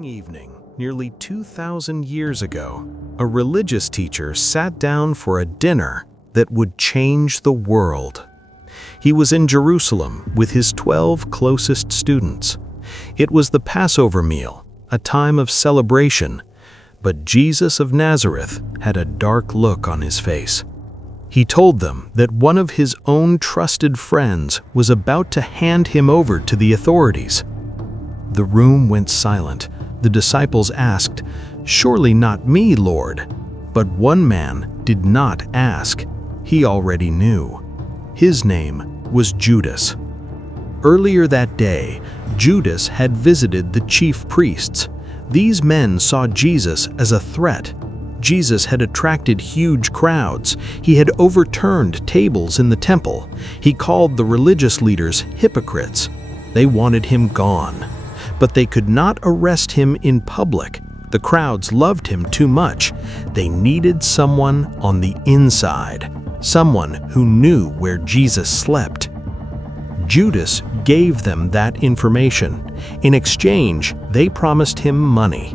spring evening, nearly 2,000 years ago, a religious teacher sat down for a dinner that would change the world. He was in Jerusalem with his 12 closest students. It was the Passover meal, a time of celebration, but Jesus of Nazareth had a dark look on his face. He told them that one of his own trusted friends was about to hand him over to the authorities. The room went silent. The disciples asked, "Surely not me, Lord." But one man did not ask. He already knew. His name was Judas. Earlier that day, Judas had visited the chief priests. These men saw Jesus as a threat. Jesus had attracted huge crowds. He had overturned tables in the temple. He called the religious leaders hypocrites. They wanted him gone. But they could not arrest him in public. The crowds loved him too much. They needed someone on the inside, someone who knew where Jesus slept. Judas gave them that information. In exchange, they promised him money.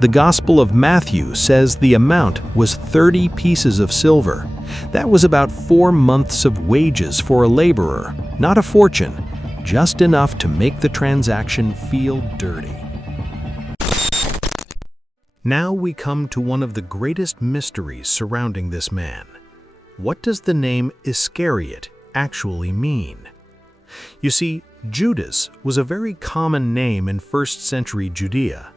The Gospel of Matthew says the amount was 30 pieces of silver. That was about 4 months of wages for a laborer, not a fortune, just enough to make the transaction feel dirty. Now we come to one of the greatest mysteries surrounding this man. What does the name Iscariot actually mean? You see, Judas was a very common name in 1st century Judea.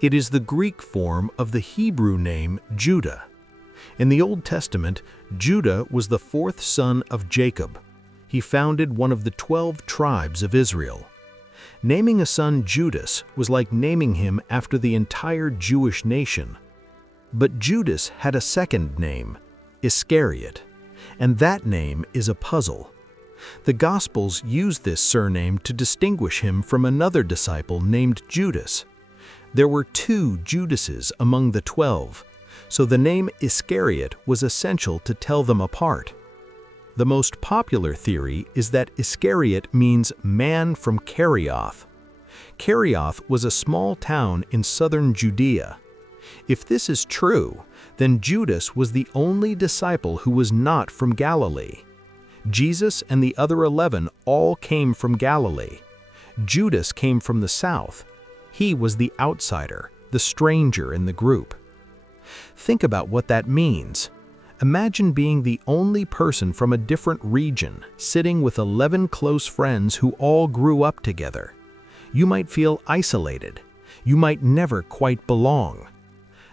It is the Greek form of the Hebrew name Judah. In the Old Testament, Judah was the 4th son of Jacob. He founded one of the 12 tribes of Israel. Naming a son Judas was like naming him after the entire Jewish nation. But Judas had a second name, Iscariot, and that name is a puzzle. The Gospels use this surname to distinguish him from another disciple named Judas. There were 2 Judases among the 12, so the name Iscariot was essential to tell them apart. The most popular theory is that Iscariot means man from Kerioth. Kerioth was a small town in southern Judea. If this is true, then Judas was the only disciple who was not from Galilee. Jesus and the other 11 all came from Galilee. Judas came from the south. He was the outsider, the stranger in the group. Think about what that means. Imagine being the only person from a different region, sitting with 11 close friends who all grew up together. You might feel isolated. You might never quite belong.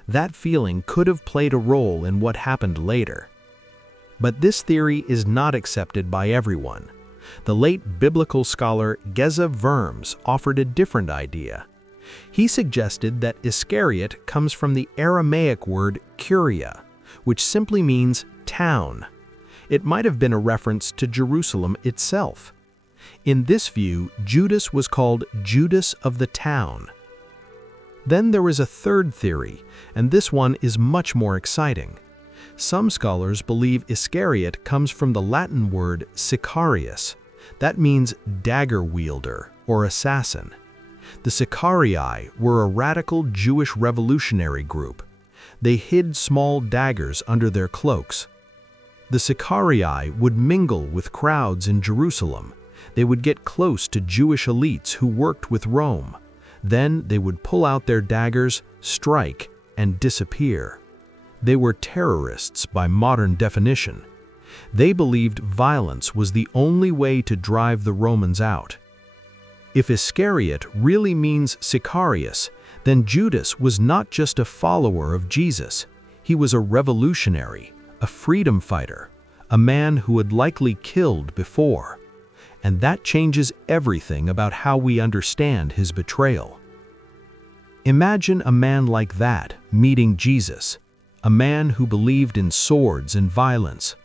That feeling could have played a role in what happened later. But this theory is not accepted by everyone. The late biblical scholar Geza Vermes offered a different idea. He suggested that Iscariot comes from the Aramaic word Curia, which simply means town. It might have been a reference to Jerusalem itself. In this view, Judas was called Judas of the town. Then there is a third theory, and this one is much more exciting. Some scholars believe Iscariot comes from the Latin word Sicarius. That means dagger wielder or assassin. The Sicarii were a radical Jewish revolutionary group. They hid small daggers under their cloaks. The Sicarii would mingle with crowds in Jerusalem. They would get close to Jewish elites who worked with Rome. Then they would pull out their daggers, strike, and disappear. They were terrorists by modern definition. They believed violence was the only way to drive the Romans out. If Iscariot really means Sicarius, then Judas was not just a follower of Jesus. He was a revolutionary, a freedom fighter, a man who had likely killed before. And that changes everything about how we understand his betrayal. Imagine a man like that meeting Jesus, a man who believed in swords and violence,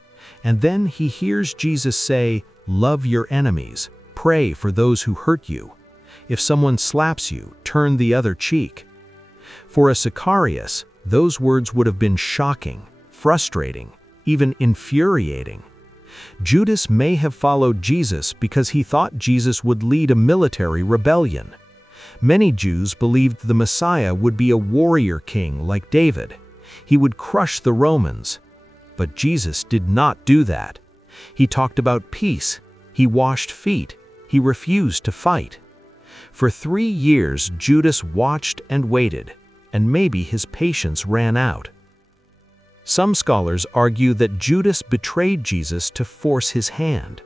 and then he hears Jesus say, "Love your enemies, pray for those who hurt you. If someone slaps you, turn the other cheek." For a Sicarius, those words would have been shocking, frustrating, even infuriating. Judas may have followed Jesus because he thought Jesus would lead a military rebellion. Many Jews believed the Messiah would be a warrior king like David. He would crush the Romans. But Jesus did not do that. He talked about peace. He washed feet. He refused to fight. For 3 years, Judas watched and waited, and maybe his patience ran out. Some scholars argue that Judas betrayed Jesus to force his hand.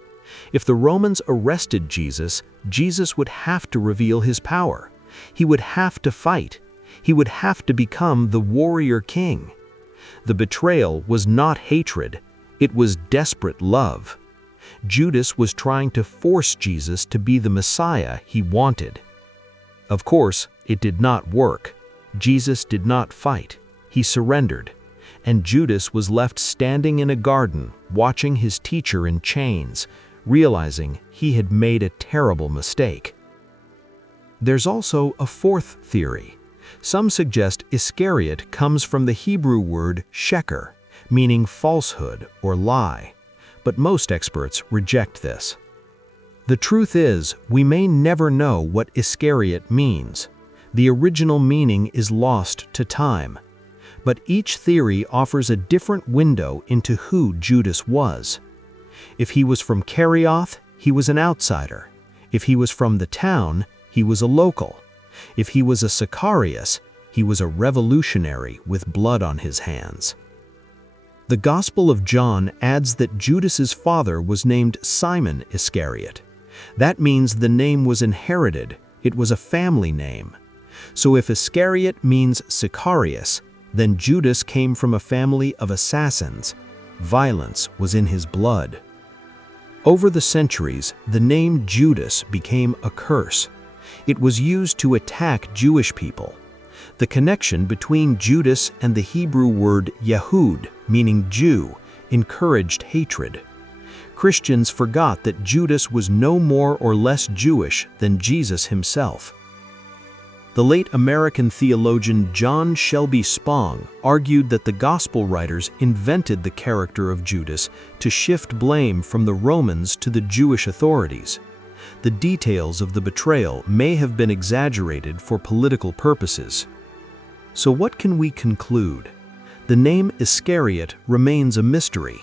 If the Romans arrested Jesus, Jesus would have to reveal his power. He would have to fight. He would have to become the warrior king. The betrayal was not hatred, it was desperate love. Judas was trying to force Jesus to be the Messiah he wanted. Of course, it did not work. Jesus did not fight. He surrendered. And Judas was left standing in a garden, watching his teacher in chains, realizing he had made a terrible mistake. There's also a fourth theory. Some suggest Iscariot comes from the Hebrew word sheker, meaning falsehood or lie, but most experts reject this. The truth is, we may never know what Iscariot means. The original meaning is lost to time. But each theory offers a different window into who Judas was. If he was from Kerioth, he was an outsider. If he was from the town, he was a local. If he was a Sicarius, he was a revolutionary with blood on his hands. The Gospel of John adds that Judas's father was named Simon Iscariot. That means the name was inherited. It was a family name. So if Iscariot means Sicarius, then Judas came from a family of assassins. Violence was in his blood. Over the centuries, the name Judas became a curse. It was used to attack Jewish people. The connection between Judas and the Hebrew word Yehud, meaning Jew, encouraged hatred. Christians forgot that Judas was no more or less Jewish than Jesus himself. The late American theologian John Shelby Spong argued that the Gospel writers invented the character of Judas to shift blame from the Romans to the Jewish authorities. The details of the betrayal may have been exaggerated for political purposes. So what can we conclude? The name Iscariot remains a mystery,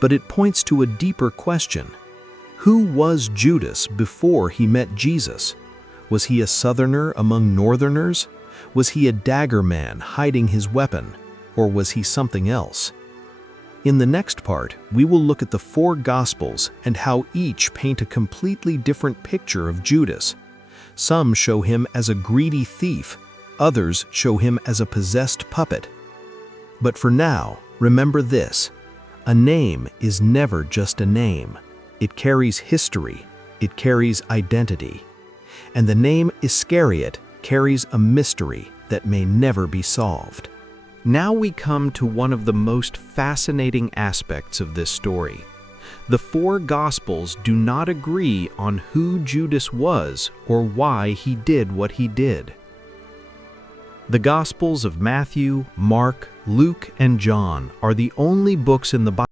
but it points to a deeper question. Who was Judas before he met Jesus? Was he a southerner among northerners? Was he a dagger man hiding his weapon? Or was he something else? In the next part, we will look at the 4 Gospels and how each paint a completely different picture of Judas. Some show him as a greedy thief, others show him as a possessed puppet. But for now, remember this: a name is never just a name. It carries history, it carries identity. And the name Iscariot carries a mystery that may never be solved. Now we come to one of the most fascinating aspects of this story. The 4 Gospels do not agree on who Judas was or why he did what he did. The Gospels of Matthew, Mark, Luke, and John are the only books in the Bible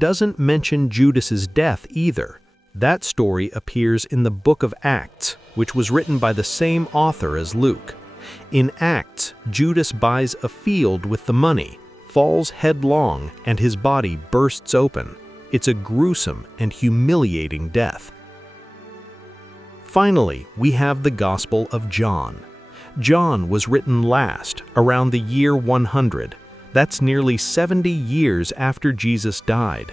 doesn't mention Judas's death either. That story appears in the Book of Acts, which was written by the same author as Luke. In Acts, Judas buys a field with the money, falls headlong, and his body bursts open. It's a gruesome and humiliating death. Finally, we have the Gospel of John. John was written last, around the year 100. That's nearly 70 years after Jesus died.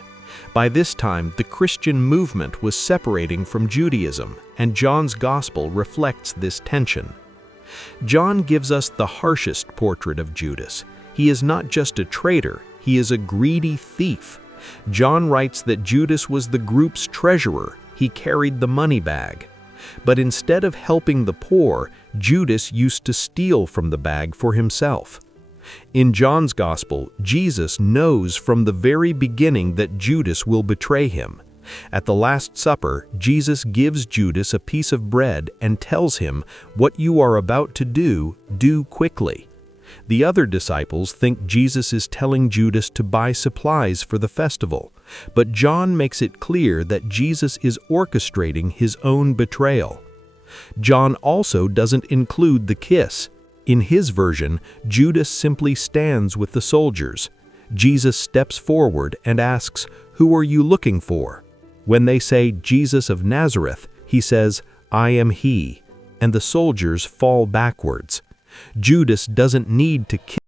By this time, the Christian movement was separating from Judaism, and John's Gospel reflects this tension. John gives us the harshest portrait of Judas. He is not just a traitor, he is a greedy thief. John writes that Judas was the group's treasurer. He carried the money bag. But instead of helping the poor, Judas used to steal from the bag for himself. In John's Gospel, Jesus knows from the very beginning that Judas will betray him. At the Last Supper, Jesus gives Judas a piece of bread and tells him, "What you are about to do, do quickly." The other disciples think Jesus is telling Judas to buy supplies for the festival, but John makes it clear that Jesus is orchestrating his own betrayal. John also doesn't include the kiss. In his version, Judas simply stands with the soldiers. Jesus steps forward and asks, "Who are you looking for?" When they say Jesus of Nazareth, he says, "I am he," and the soldiers fall backwards. Judas doesn't need to kill.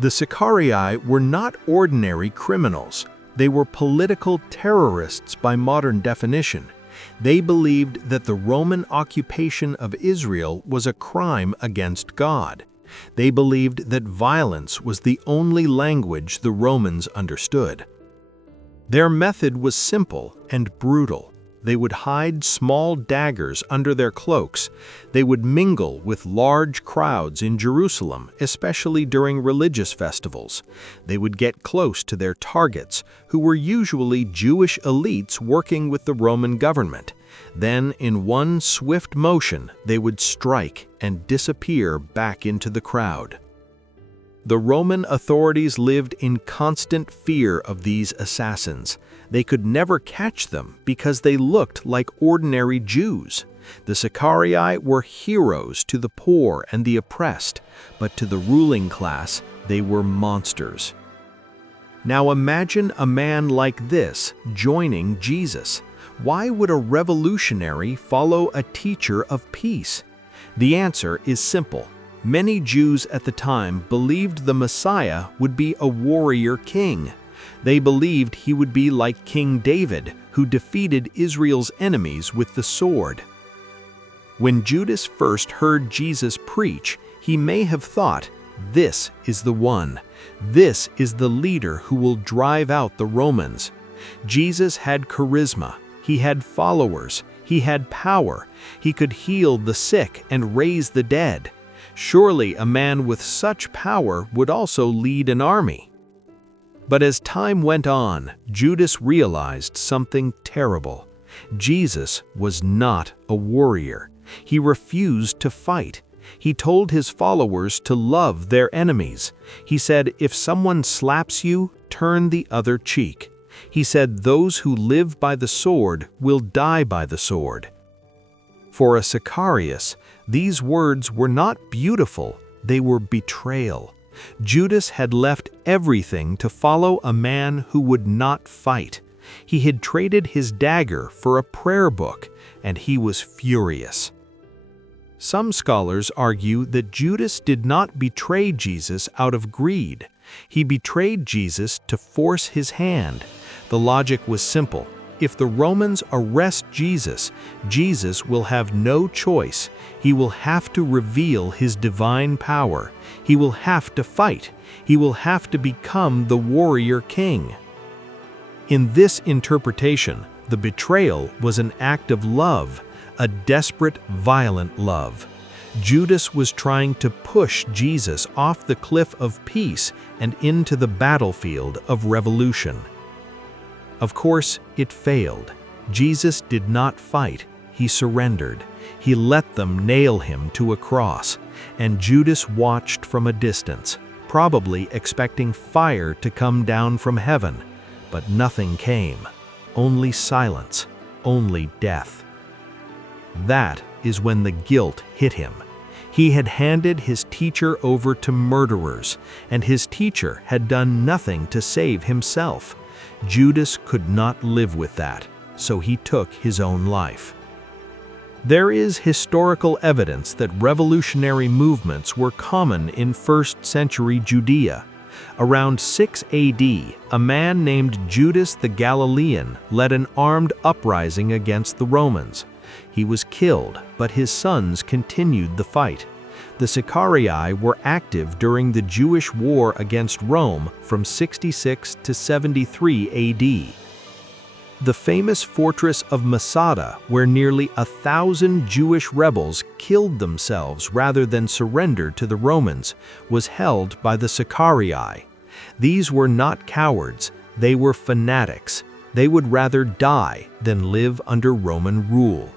The Sicarii were not ordinary criminals. They were political terrorists by modern definition. They believed that the Roman occupation of Israel was a crime against God. They believed that violence was the only language the Romans understood. Their method was simple and brutal. They would hide small daggers under their cloaks. They would mingle with large crowds in Jerusalem, especially during religious festivals. They would get close to their targets, who were usually Jewish elites working with the Roman government. Then, in one swift motion, they would strike and disappear back into the crowd. The Roman authorities lived in constant fear of these assassins. They could never catch them because they looked like ordinary Jews. The Sicarii were heroes to the poor and the oppressed, but to the ruling class, they were monsters. Now imagine a man like this joining Jesus. Why would a revolutionary follow a teacher of peace? The answer is simple. Many Jews at the time believed the Messiah would be a warrior king. They believed he would be like King David, who defeated Israel's enemies with the sword. When Judas first heard Jesus preach, he may have thought, "This is the one. This is the leader who will drive out the Romans." Jesus had charisma. He had followers. He had power. He could heal the sick and raise the dead. Surely a man with such power would also lead an army. But as time went on, Judas realized something terrible. Jesus was not a warrior. He refused to fight. He told his followers to love their enemies. He said, "If someone slaps you, turn the other cheek." He said, "Those who live by the sword will die by the sword." For a Sicarii, these words were not beautiful, they were betrayal. Judas had left everything to follow a man who would not fight. He had traded his dagger for a prayer book, and he was furious. Some scholars argue that Judas did not betray Jesus out of greed. He betrayed Jesus to force his hand. The logic was simple. If the Romans arrest Jesus, Jesus will have no choice. He will have to reveal his divine power. He will have to fight. He will have to become the warrior king. In this interpretation, the betrayal was an act of love, a desperate, violent love. Judas was trying to push Jesus off the cliff of peace and into the battlefield of revolution. Of course, it failed. Jesus did not fight. He surrendered. He let them nail him to a cross, and Judas watched from a distance, probably expecting fire to come down from heaven. But nothing came. Only silence. Only death. That is when the guilt hit him. He had handed his teacher over to murderers, and his teacher had done nothing to save himself. Judas could not live with that, so he took his own life. There is historical evidence that revolutionary movements were common in 1st century Judea. Around 6 AD, a man named Judas the Galilean led an armed uprising against the Romans. He was killed, but his sons continued the fight. The Sicarii were active during the Jewish war against Rome from 66 to 73 AD. The famous fortress of Masada, where nearly 1,000 Jewish rebels killed themselves rather than surrender to the Romans, was held by the Sicarii. These were not cowards, they were fanatics. They would rather die than live under Roman rule.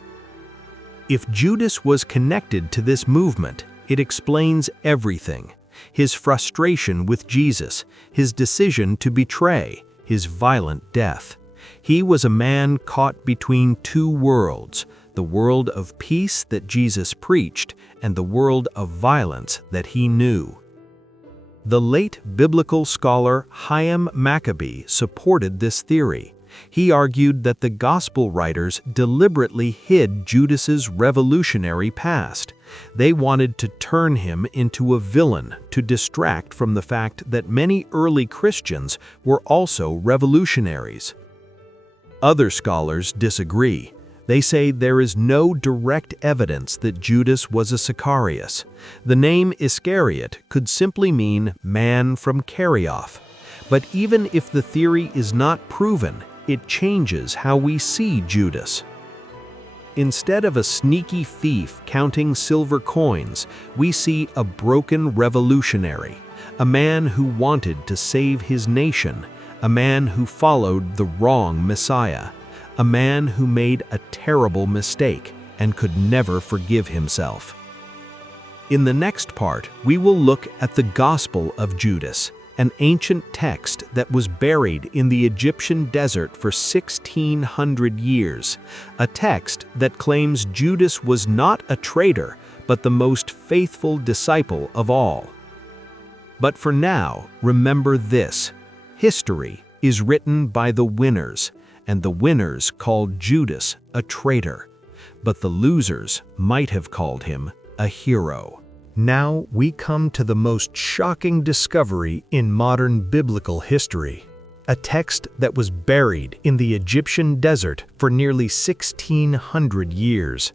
If Judas was connected to this movement, it explains everything: his frustration with Jesus, his decision to betray, his violent death. He was a man caught between two worlds, the world of peace that Jesus preached and the world of violence that he knew. The late biblical scholar Chaim Maccabee supported this theory. He argued that the Gospel writers deliberately hid Judas's revolutionary past. They wanted to turn him into a villain to distract from the fact that many early Christians were also revolutionaries. Other scholars disagree. They say there is no direct evidence that Judas was a Sicarii. The name Iscariot could simply mean man from Kerioth. But even if the theory is not proven, it changes how we see Judas. Instead of a sneaky thief counting silver coins, we see a broken revolutionary, a man who wanted to save his nation, a man who followed the wrong Messiah, a man who made a terrible mistake and could never forgive himself. In the next part, we will look at the Gospel of Judas, an ancient text that was buried in the Egyptian desert for 1,600 years, a text that claims Judas was not a traitor, but the most faithful disciple of all. But for now, remember this: history is written by the winners, and the winners called Judas a traitor, but the losers might have called him a hero. Now we come to the most shocking discovery in modern biblical history. A text that was buried in the Egyptian desert for nearly 1,600 years.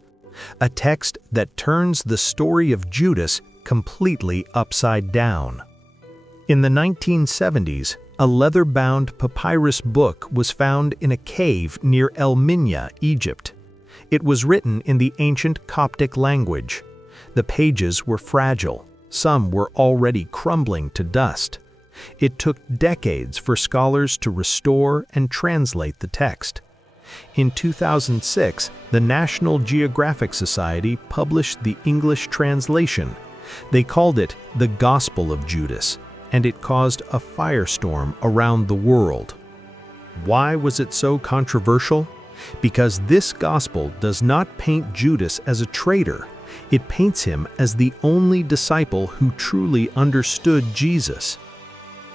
A text that turns the story of Judas completely upside down. In the 1970s, a leather-bound papyrus book was found in a cave near El Minya, Egypt. It was written in the ancient Coptic language. The pages were fragile. Some were already crumbling to dust. It took decades for scholars to restore and translate the text. In 2006, the National Geographic Society published the English translation. They called it the Gospel of Judas, and it caused a firestorm around the world. Why was it so controversial? Because this gospel does not paint Judas as a traitor. It paints him as the only disciple who truly understood Jesus.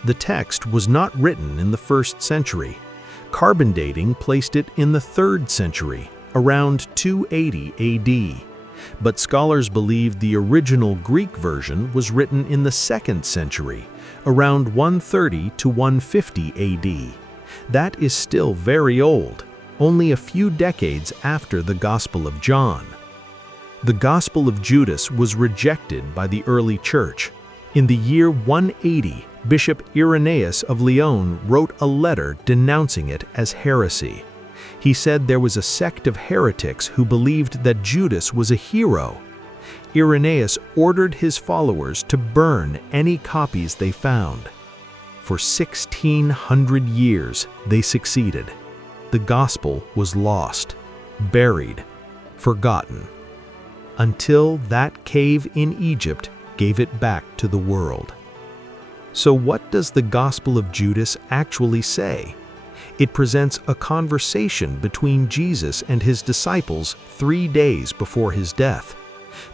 The text was not written in the 1st century. Carbon dating placed it in the 3rd century, around 280 AD. But scholars believe the original Greek version was written in the 2nd century, around 130 to 150 AD. That is still very old, only a few decades after the Gospel of John. The Gospel of Judas was rejected by the early church. In the year 180, Bishop Irenaeus of Lyon wrote a letter denouncing it as heresy. He said there was a sect of heretics who believed that Judas was a hero. Irenaeus ordered his followers to burn any copies they found. For 1,600 years, they succeeded. The gospel was lost, buried, forgotten, until that cave in Egypt gave it back to the world. So what does the Gospel of Judas actually say? It presents a conversation between Jesus and his disciples 3 days before his death.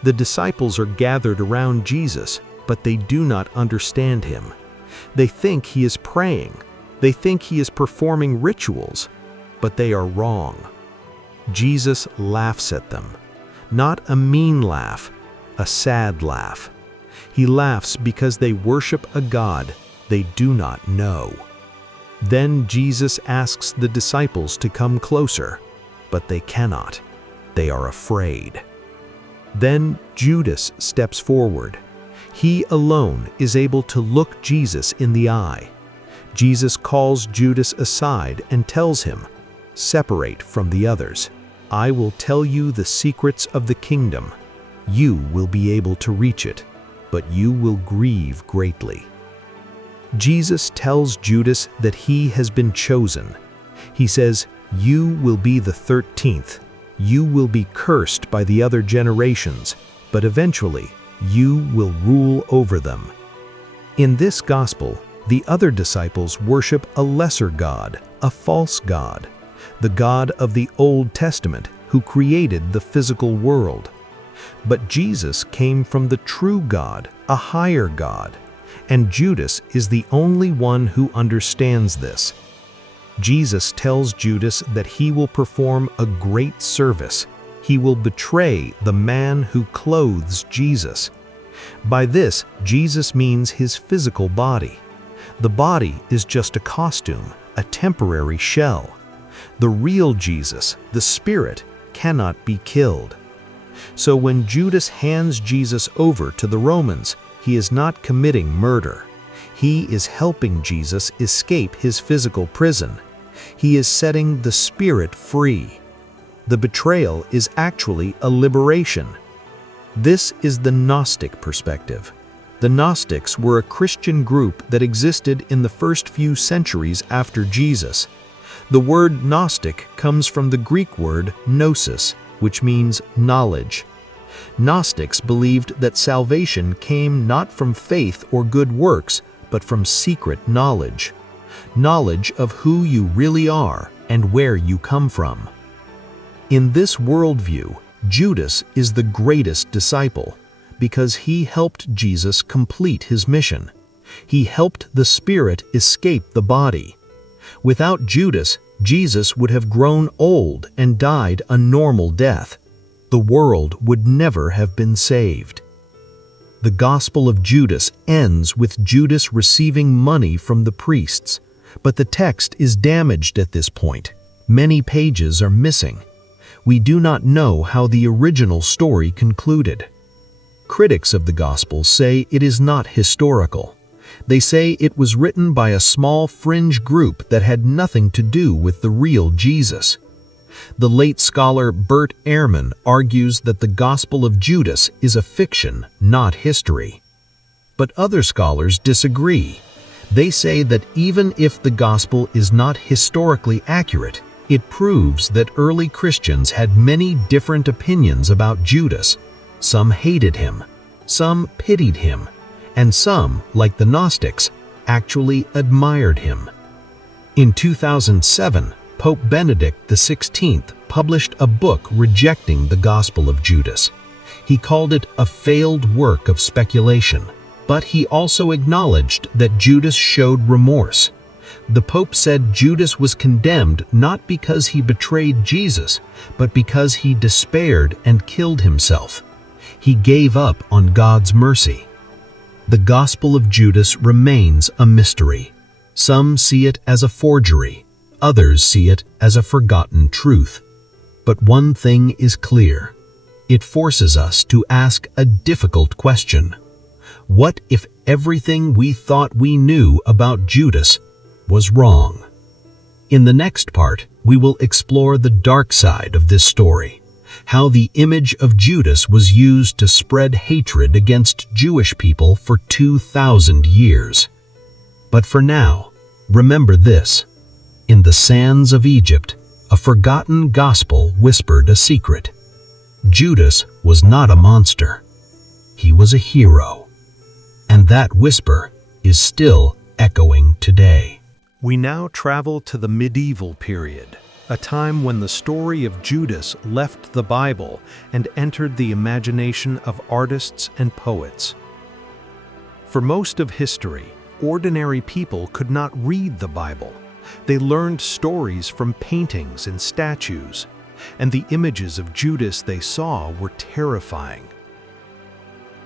The disciples are gathered around Jesus, but they do not understand him. They think he is praying. They think he is performing rituals, but they are wrong. Jesus laughs at them. Not a mean laugh, a sad laugh. He laughs because they worship a God they do not know. Then Jesus asks the disciples to come closer, but they cannot. They are afraid. Then Judas steps forward. He alone is able to look Jesus in the eye. Jesus calls Judas aside and tells him, "Separate from the others. I will tell you the secrets of the kingdom. You will be able to reach it, but you will grieve greatly." Jesus tells Judas that he has been chosen. He says, "You will be the 13th. You will be cursed by the other generations, but eventually you will rule over them." In this gospel, the other disciples worship a lesser god, a false god, the God of the Old Testament who created the physical world. But Jesus came from the true God, a higher God, and Judas is the only one who understands this. Jesus tells Judas that he will perform a great service. He will betray the man who clothes Jesus. By this, Jesus means his physical body. The body is just a costume, a temporary shell. The real Jesus, the Spirit, cannot be killed. So when Judas hands Jesus over to the Romans, he is not committing murder. He is helping Jesus escape his physical prison. He is setting the Spirit free. The betrayal is actually a liberation. This is the Gnostic perspective. The Gnostics were a Christian group that existed in the first few centuries after Jesus. The word Gnostic comes from the Greek word gnosis, which means knowledge. Gnostics believed that salvation came not from faith or good works, but from secret knowledge. Knowledge of who you really are and where you come from. In this worldview, Judas is the greatest disciple because he helped Jesus complete his mission. He helped the Spirit escape the body. Without Judas, Jesus would have grown old and died a normal death. The world would never have been saved. The Gospel of Judas ends with Judas receiving money from the priests, but the text is damaged at this point. Many pages are missing. We do not know how the original story concluded. Critics of the Gospel say it is not historical. They say it was written by a small fringe group that had nothing to do with the real Jesus. The late scholar Bert Ehrman argues that the Gospel of Judas is a fiction, not history. But other scholars disagree. They say that even if the Gospel is not historically accurate, it proves that early Christians had many different opinions about Judas. Some hated him, some pitied him, and some, like the Gnostics, actually admired him. In 2007, Pope Benedict XVI published a book rejecting the Gospel of Judas. He called it a failed work of speculation, but he also acknowledged that Judas showed remorse. The Pope said Judas was condemned not because he betrayed Jesus, but because he despaired and killed himself. He gave up on God's mercy. The Gospel of Judas remains a mystery. Some see it as a forgery, others see it as a forgotten truth. But one thing is clear. It forces us to ask a difficult question. What if everything we thought we knew about Judas was wrong? In the next part, we will explore the dark side of this story. How the image of Judas was used to spread hatred against Jewish people for 2,000 years. But for now, remember this. In the sands of Egypt, a forgotten gospel whispered a secret. Judas was not a monster. He was a hero. And that whisper is still echoing today. We now travel to the medieval period, a time when the story of Judas left the Bible and entered the imagination of artists and poets. For most of history, ordinary people could not read the Bible. They learned stories from paintings and statues, and the images of Judas they saw were terrifying.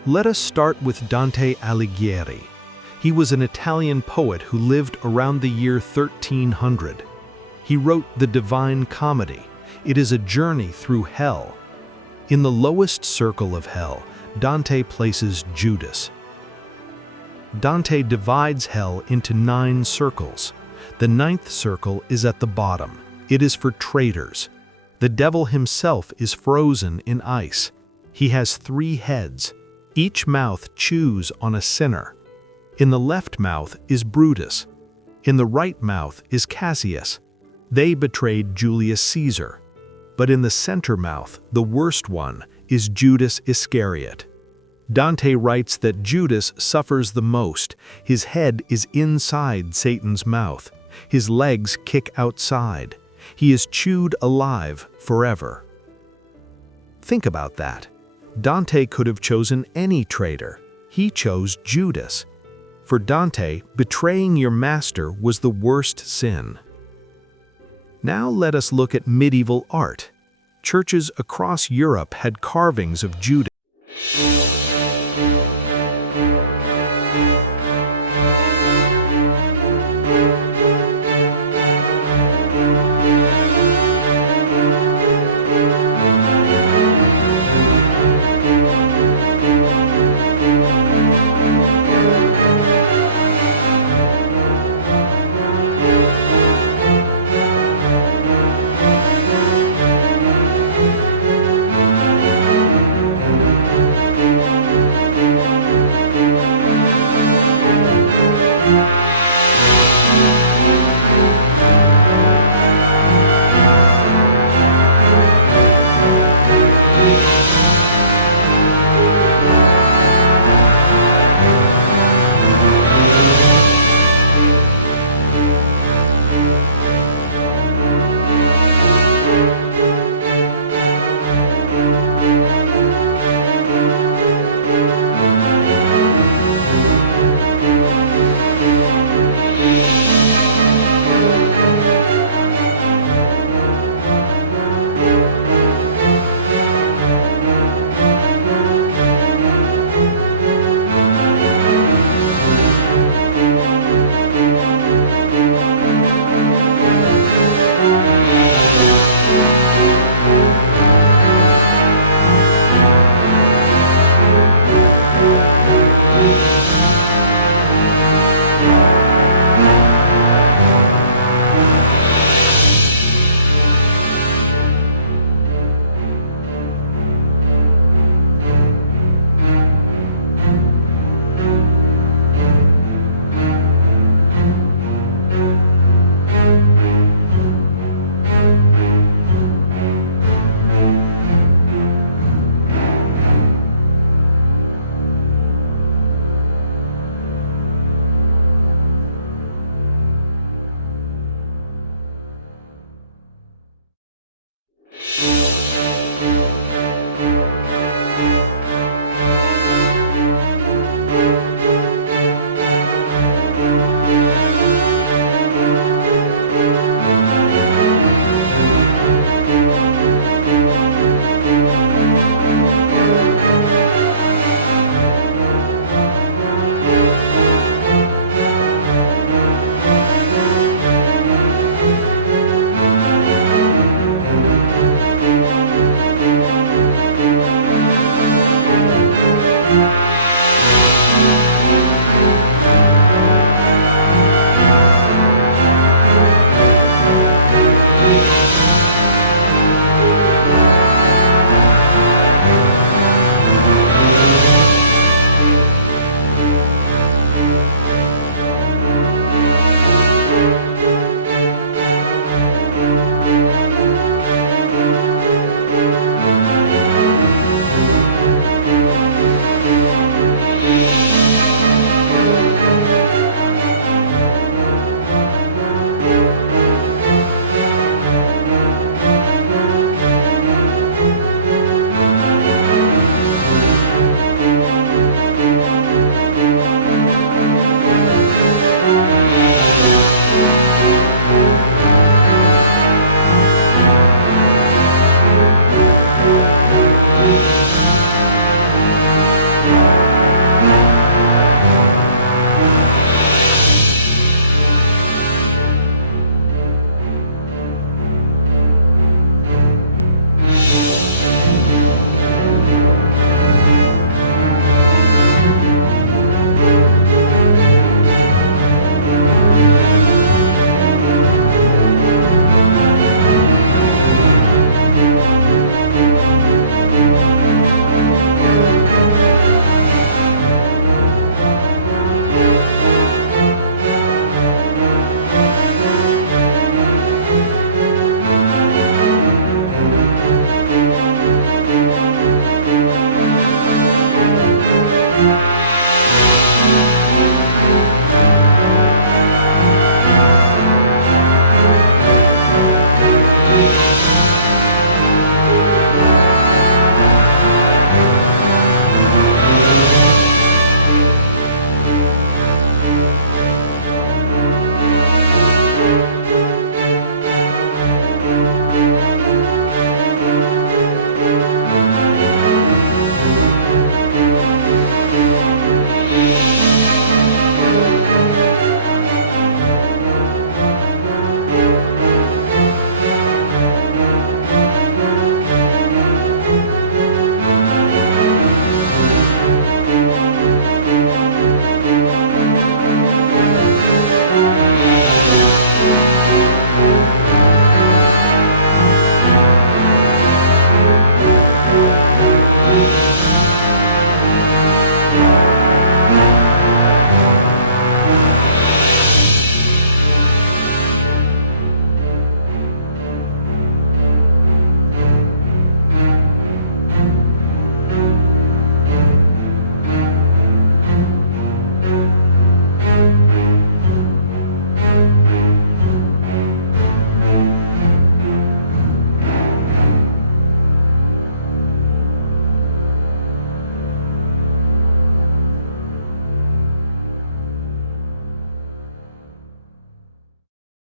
Let us start with Dante Alighieri. He was an Italian poet who lived around the year 1300. He wrote the Divine Comedy. It is a journey through hell. In the lowest circle of hell, Dante places Judas. Dante divides hell into 9 circles. The 9th circle is at the bottom. It is for traitors. The devil himself is frozen in ice. He has 3 heads. Each mouth chews on a sinner. In the left mouth is Brutus. In the right mouth is Cassius. They betrayed Julius Caesar. But in the center mouth, the worst one, is Judas Iscariot. Dante writes that Judas suffers the most. His head is inside Satan's mouth. His legs kick outside. He is chewed alive forever. Think about that. Dante could have chosen any traitor. He chose Judas. For Dante, betraying your master was the worst sin. Now let us look at medieval art. Churches across Europe had carvings of Judas.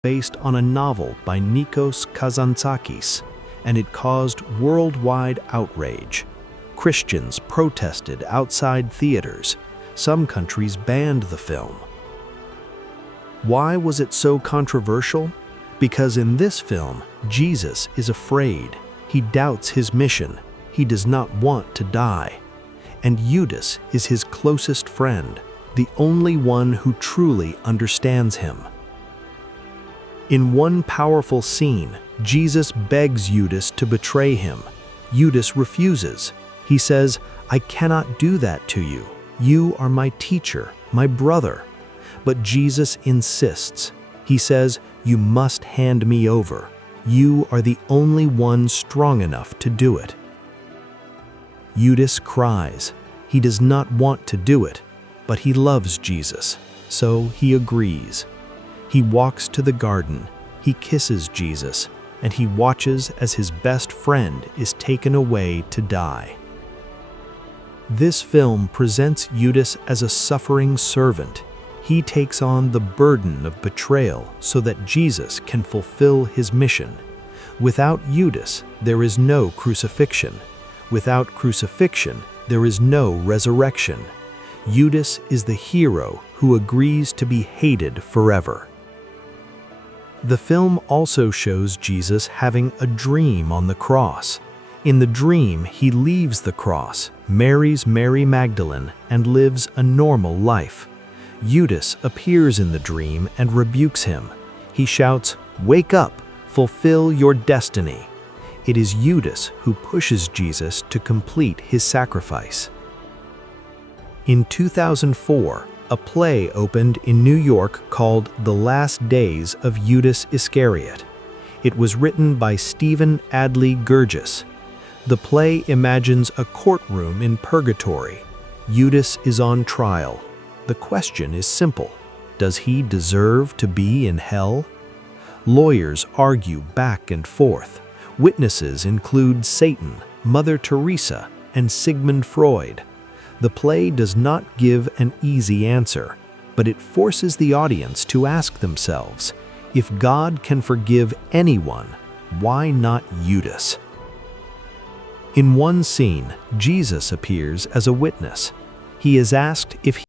based on a novel by Nikos Kazantzakis, and it caused worldwide outrage. Christians protested outside theaters. Some countries banned the film. Why was it so controversial? Because in this film, Jesus is afraid. He doubts his mission. He does not want to die. And Judas is his closest friend, the only one who truly understands him. In one powerful scene, Jesus begs Judas to betray him. Judas refuses. He says, "I cannot do that to you. You are my teacher, my brother." But Jesus insists. He says, "You must hand me over. You are the only one strong enough to do it." Judas cries. He does not want to do it, but he loves Jesus, so he agrees. He walks to the garden, he kisses Jesus, and he watches as his best friend is taken away to die. This film presents Judas as a suffering servant. He takes on the burden of betrayal so that Jesus can fulfill his mission. Without Judas, there is no crucifixion. Without crucifixion, there is no resurrection. Judas is the hero who agrees to be hated forever. The film also shows Jesus having a dream on the cross. In the dream, he leaves the cross, marries Mary Magdalene, and lives a normal life. Judas appears in the dream and rebukes him. He shouts, "Wake up, fulfill your destiny." It is Judas who pushes Jesus to complete his sacrifice. In 2004, a play opened in New York called The Last Days of Judas Iscariot. It was written by Stephen Adly Gurgis. The play imagines a courtroom in purgatory. Judas is on trial. The question is simple: does he deserve to be in hell? Lawyers argue back and forth. Witnesses include Satan, Mother Teresa, and Sigmund Freud. The play does not give an easy answer, but it forces the audience to ask themselves, if God can forgive anyone, why not Judas? In one scene, Jesus appears as a witness. He is asked if he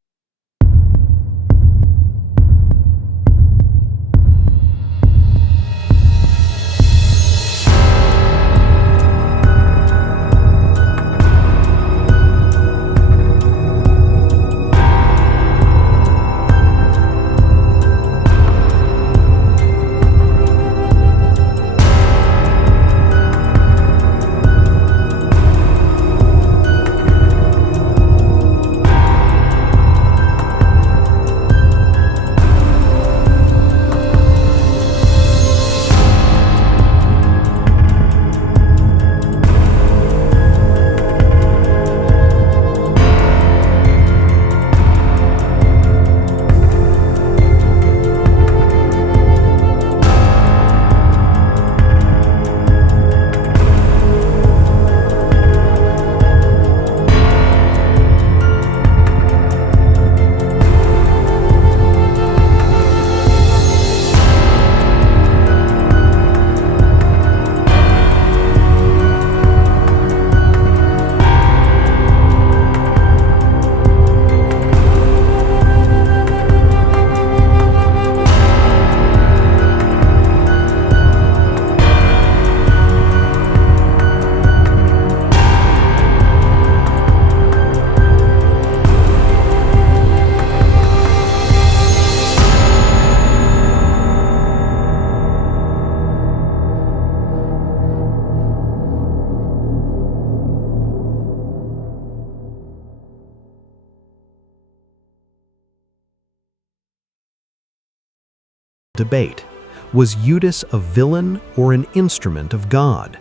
debate. Was Judas a villain or an instrument of God?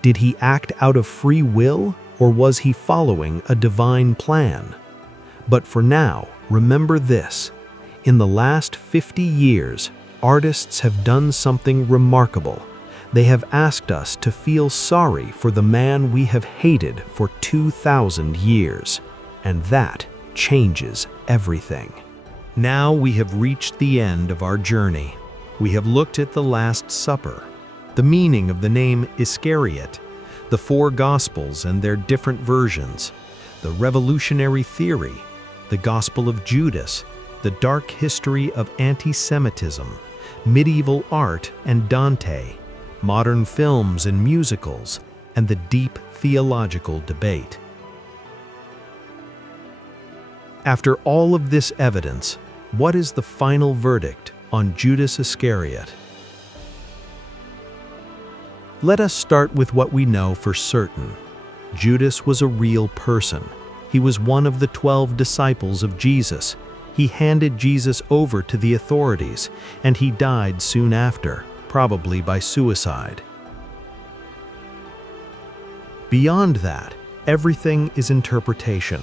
Did he act out of free will, or was he following a divine plan? But for now, remember this. In the last 50 years, artists have done something remarkable. They have asked us to feel sorry for the man we have hated for 2,000 years. And that changes everything. Now we have reached the end of our journey. We have looked at the Last Supper, the meaning of the name Iscariot, the four Gospels and their different versions, the revolutionary theory, the Gospel of Judas, the dark history of Antisemitism, medieval art and Dante, modern films and musicals, and the deep theological debate. After all of this evidence, what is the final verdict on Judas Iscariot? Let us start with what we know for certain. Judas was a real person. He was one of the 12 disciples of Jesus. He handed Jesus over to the authorities, and he died soon after, probably by suicide. Beyond that, everything is interpretation.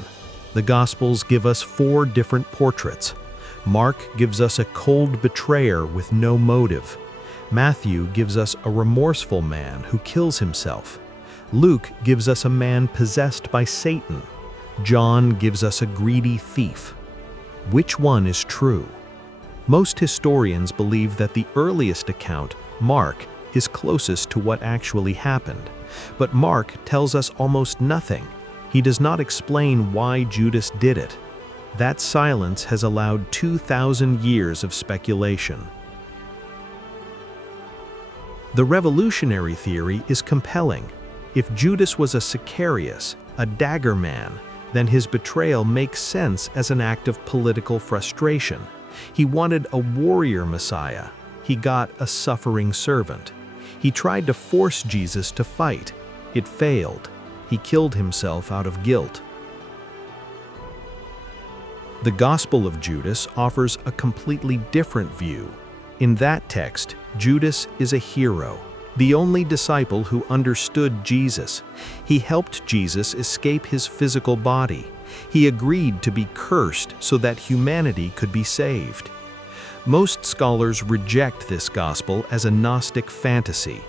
The Gospels give us 4 different portraits. Mark gives us a cold betrayer with no motive. Matthew gives us a remorseful man who kills himself. Luke gives us a man possessed by Satan. John gives us a greedy thief. Which one is true? Most historians believe that the earliest account, Mark, is closest to what actually happened. But Mark tells us almost nothing. He does not explain why Judas did it. That silence has allowed 2,000 years of speculation. The revolutionary theory is compelling. If Judas was a Sicarius, a dagger man, then his betrayal makes sense as an act of political frustration. He wanted a warrior Messiah. He got a suffering servant. He tried to force Jesus to fight. It failed. He killed himself out of guilt. The Gospel of Judas offers a completely different view. In that text, Judas is a hero, the only disciple who understood Jesus. He helped Jesus escape his physical body. He agreed to be cursed so that humanity could be saved. Most scholars reject this gospel as a Gnostic fantasy,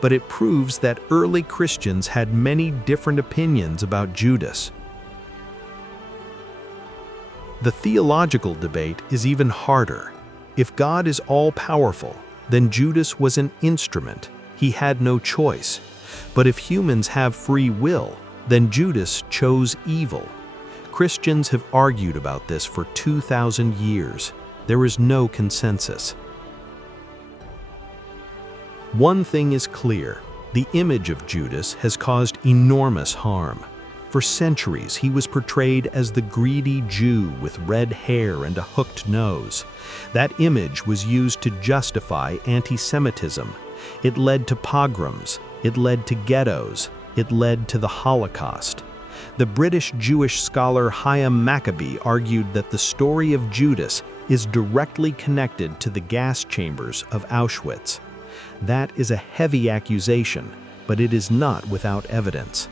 but it proves that early Christians had many different opinions about Judas. The theological debate is even harder. If God is all-powerful, then Judas was an instrument. He had no choice. But if humans have free will, then Judas chose evil. Christians have argued about this for 2,000 years. There is no consensus. One thing is clear: the image of Judas has caused enormous harm. For centuries, he was portrayed as the greedy Jew with red hair and a hooked nose. That image was used to justify antisemitism. It led to pogroms. It led to ghettos. It led to the Holocaust. The British Jewish scholar Chaim Maccabee argued that the story of Judas is directly connected to the gas chambers of Auschwitz. That is a heavy accusation, but it is not without evidence.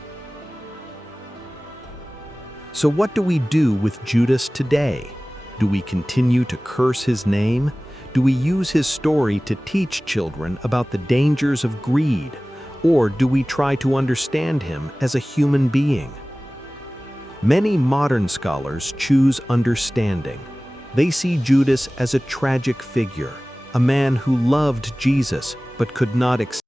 So what do we do with Judas today? Do we continue to curse his name? Do we use his story to teach children about the dangers of greed? Or do we try to understand him as a human being? Many modern scholars choose understanding. They see Judas as a tragic figure, a man who loved Jesus but could not accept